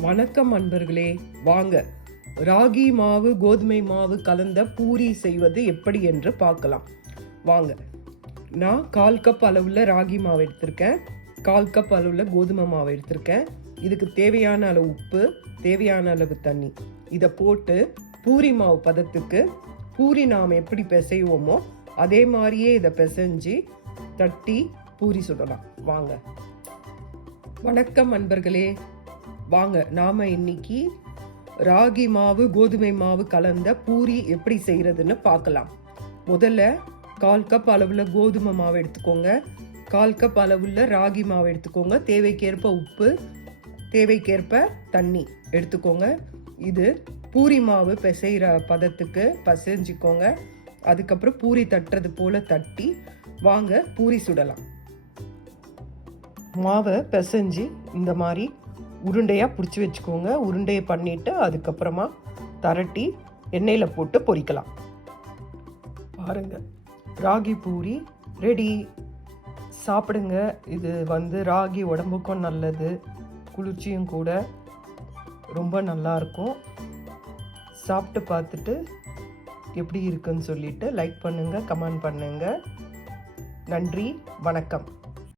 வணக்கம் அன்பர்களே, வாங்க ராகி மாவு கோதுமை மாவு கலந்த பூரி செய்வது எப்படி என்று பார்க்கலாம். வாங்க. நான் 1/4 கப் அளவுள்ள ராகி மாவு எடுத்திருக்கேன், 1/4 கப் அளவுள்ள கோதுமை மாவு எடுத்திருக்கேன். இதுக்கு தேவையான அளவு உப்பு, தேவையான அளவு தண்ணி, இதை போட்டு பூரி மாவு பதத்துக்கு பூரி நாம் எப்படி பிசைவோமோ அதே மாதிரியே இதை பிசைஞ்சு தட்டி பூரி சுடலாம். வாங்க. வணக்கம் அன்பர்களே, வாங்க நாம இன்னைக்கு ராகி மாவு கோதுமை மாவு கலந்த பூரி எப்படி செய்யறதுன்னு பார்க்கலாம். முதல்ல 1/4 கப் அளவுல கோதுமை மாவு எடுத்துக்கோங்க, 1/4 கப் அளவுல ராகி மாவு எடுத்துக்கோங்க, தேவைக்கேற்ப உப்பு, தேவைக்கேற்ப தண்ணி எடுத்துக்கோங்க. இது பூரி மாவு பிசைகிற பதத்துக்கு பிசைஞ்சிக்கோங்க. அதுக்கப்புறம் பூரி தட்டுறது போல தட்டி வாங்க பூரி சுடலாம். மாவை பிசைஞ்சு இந்த மாதிரி உருண்டையாக பிடிச்சி வச்சுக்கோங்க. உருண்டையை பண்ணிவிட்டு அதுக்கப்புறமா தரட்டி எண்ணெயில் போட்டு பொரிக்கலாம். பாருங்க, ராகி பூரி ரெடி. சாப்பிடுங்க. இது ராகி உடம்புக்கும் நல்லது, குளிர்ச்சியும் கூட, ரொம்ப நல்லாயிருக்கும். சாப்பிட்டு பார்த்துட்டு எப்படி இருக்குன்னு சொல்லிட்டு லைக் பண்ணுங்கள், கமெண்ட் பண்ணுங்கள். நன்றி, வணக்கம்.